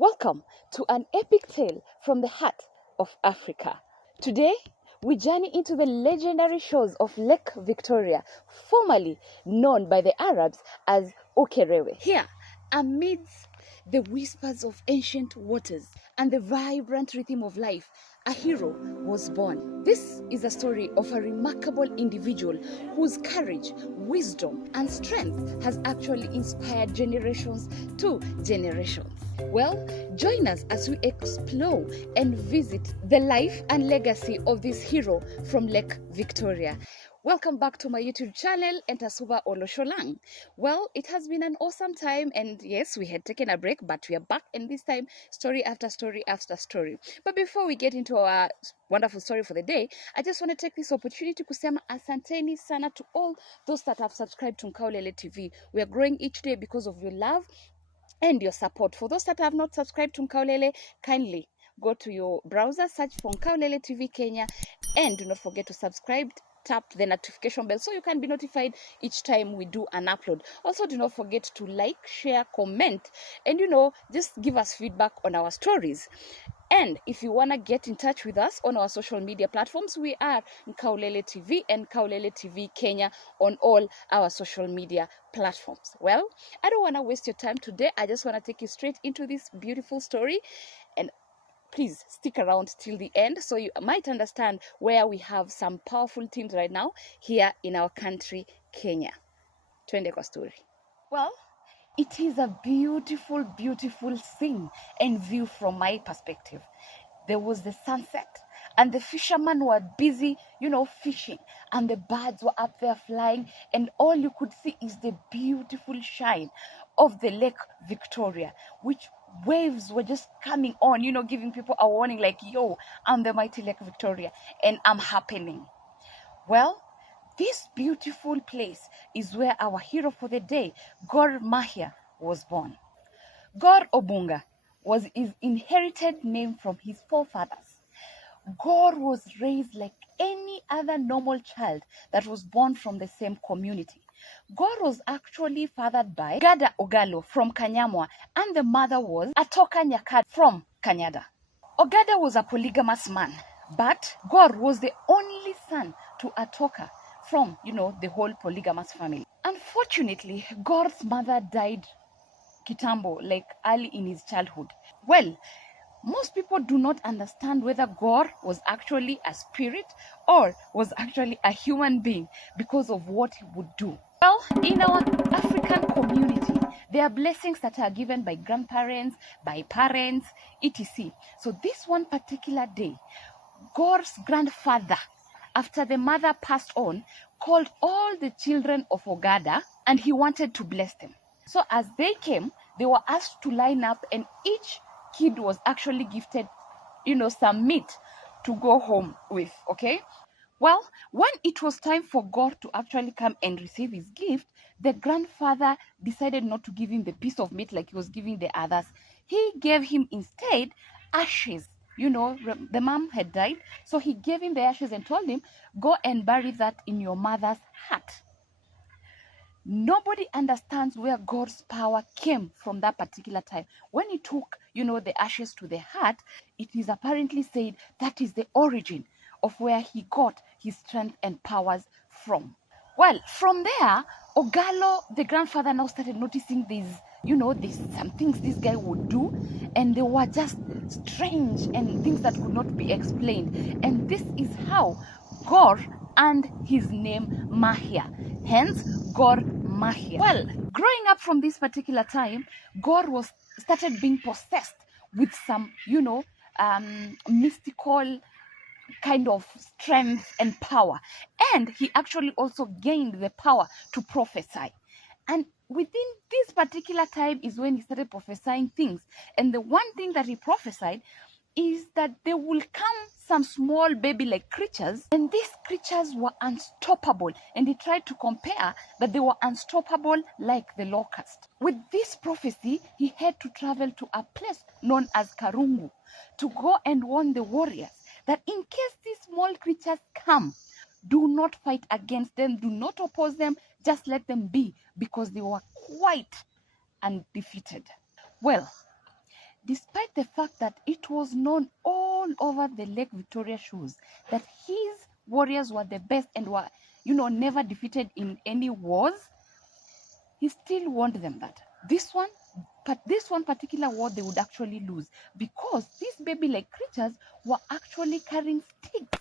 Welcome to an epic tale from the heart of Africa. Today, we journey into the legendary shores of Lake Victoria, formerly known by the Arabs as Ukerewe. Here, amidst the whispers of ancient waters and the vibrant rhythm of life, a hero was born. This is a story of a remarkable individual whose courage, wisdom, and strength has actually inspired generations to generations. Well, join us as we explore and visit the life and legacy of this hero from Lake Victoria. Welcome back to my YouTube channel, Entasuba Olosholang. Well, it has been an awesome time, and yes, we had taken a break, but we are back, and this time, story after story after story. But before we get into our wonderful story for the day, I just want to take this opportunity to kusema asanteni sana to all those that have subscribed to Nkaulele TV. We are growing each day because of your love and your support. For those that have not subscribed to Nkaulele, kindly go to your browser, search for Nkaulele TV Kenya, and do not forget to subscribe. Tap the notification bell so you can be notified each time we do an upload. Also, do not forget to like, share, comment, and just give us feedback on our stories. And if you want to get in touch with us on our social media platforms, we are Nkaulele TV and Nkaulele TV Kenya on all our social media platforms. Well, I don't want to waste your time today. I just want to take you straight into this beautiful story, and please stick around till the end so you might understand where we have some powerful teams right now here in our country, Kenya. Twende kwa story. Well, it is a beautiful, beautiful scene and view from my perspective. There was the sunset, and the fishermen were busy, fishing, and the birds were up there flying, and all you could see is the beautiful shine of the Lake Victoria, which waves were just coming on, giving people a warning like, yo, I'm the mighty Lake Victoria, and I'm happening. Well, this beautiful place is where our hero for the day, GOR MAHIA, was born. GOR Obunga was his inherited name from his forefathers. GOR was raised like any other normal child that was born from the same community. GOR was actually fathered by Gada Ogalo from Kanyamwa, and the mother was Atoka Nyakad from Kanyada. Ogada was a polygamous man, but GOR was the only son to Atoka from, the whole polygamous family. Unfortunately, GOR's mother died kitambo, like early in his childhood. Well, most people do not understand whether GOR was actually a spirit or was actually a human being because of what he would do. Well, in our African community, there are blessings that are given by grandparents, by parents, etc. So this one particular day, GOR's grandfather, after the mother passed on, called all the children of Ogada, and he wanted to bless them. So as they came, they were asked to line up, and each kid was actually gifted, some meat to go home with, okay? Well, when it was time for GOR to actually come and receive his gift, the grandfather decided not to give him the piece of meat like he was giving the others. He gave him instead ashes. The mom had died, so he gave him the ashes and told him, go and bury that in your mother's heart. Nobody understands where GOR's power came from that particular time. When he took, the ashes to the heart, it is apparently said that is the origin of where he got his strength and powers from. Well, from there, Ogalo, the grandfather, now started noticing these, some things this guy would do, and they were just strange and things that could not be explained. And this is how GOR earned his name Mahia, hence GOR Mahia. Well, growing up from this particular time, GOR started being possessed with some, mystical kind of strength and power, and he actually also gained the power to prophesy. And within this particular time is when he started prophesying things, and the one thing that he prophesied is that there will come some small baby-like creatures, and these creatures were unstoppable, and he tried to compare that they were unstoppable like the locust. With this prophecy, he had to travel to a place known as Karungu to go and warn the warriors that in case these small creatures come, do not fight against them, do not oppose them, just let them be, because they were quite undefeated. Well, despite the fact that it was known all over the Lake Victoria shores that his warriors were the best and were, never defeated in any wars, he still warned them that this one particular war they would actually lose, because these baby-like creatures were actually carrying sticks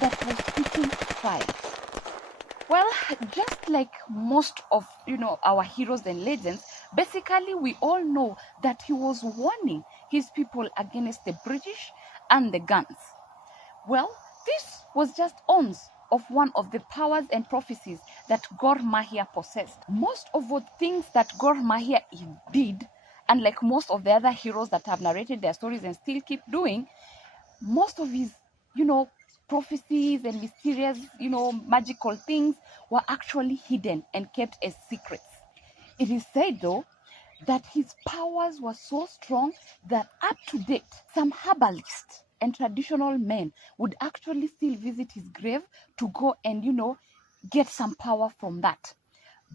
that were spitting fire. Well, just like most of our heroes and legends, basically we all know that he was warning his people against the British and the guns. Well, this was just ounce of one of the powers and prophecies that GOR MAHIA possessed. Most of the things that GOR MAHIA did, unlike most of the other heroes that have narrated their stories and still keep doing, most of his, prophecies and mysterious, magical things were actually hidden and kept as secrets. It is said, though, that his powers were so strong that up to date, some herbalists and traditional men would actually still visit his grave to go and, get some power from that.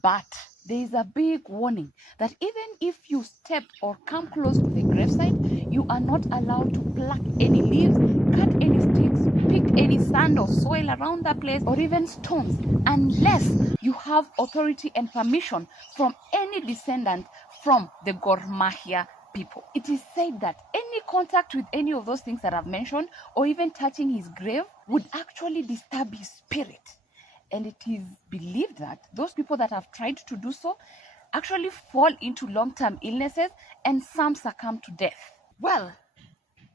But there is a big warning that even if you step or come close to the gravesite, you are not allowed to pluck any leaves, cut any sticks, pick any sand or soil around the place, or even stones, unless you have authority and permission from any descendant from the GOR MAHIA people. It is said that any contact with any of those things that I've mentioned, or even touching his grave, would actually disturb his spirit. And it is believed that those people that have tried to do so actually fall into long-term illnesses, and some succumb to death. Well,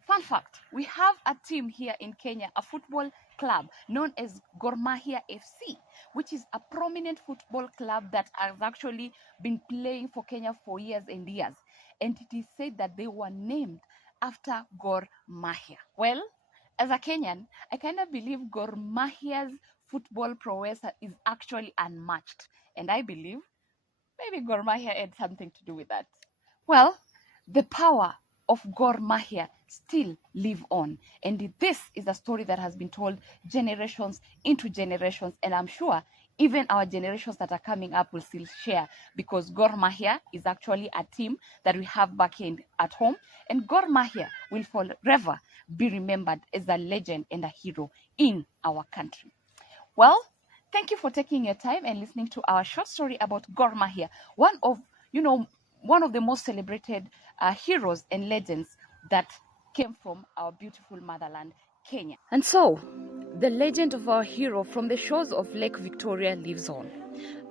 fun fact, we have a team here in Kenya, a football club known as GOR MAHIA FC, which is a prominent football club that has actually been playing for Kenya for years and years. And it is said that they were named after GOR MAHIA. Well, as a Kenyan, I kind of believe GOR MAHIA's football prowess is actually unmatched. And I believe maybe GOR MAHIA had something to do with that. Well, the power of GOR MAHIA still live on. And this is a story that has been told generations into generations. And I'm sure even our generations that are coming up will still share, because GOR MAHIA is actually a team that we have back at home. And GOR MAHIA will forever be remembered as a legend and a hero in our country. Well, thank you for taking your time and listening to our short story about GOR MAHIA, one of the most celebrated heroes and legends that came from our beautiful motherland, Kenya. And so, the legend of our hero from the shores of Lake Victoria lives on,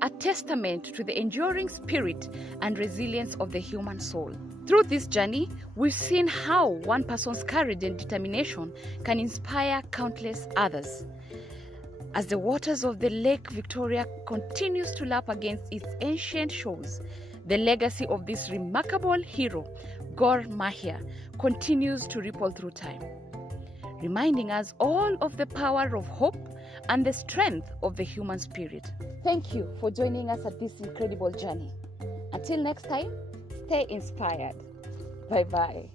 a testament to the enduring spirit and resilience of the human soul. Through this journey, we've seen how one person's courage and determination can inspire countless others. As the waters of the Lake Victoria continues to lap against its ancient shores, the legacy of this remarkable hero, GOR MAHIA, continues to ripple through time, reminding us all of the power of hope and the strength of the human spirit. Thank you for joining us at this incredible journey. Until next time, stay inspired. Bye-bye.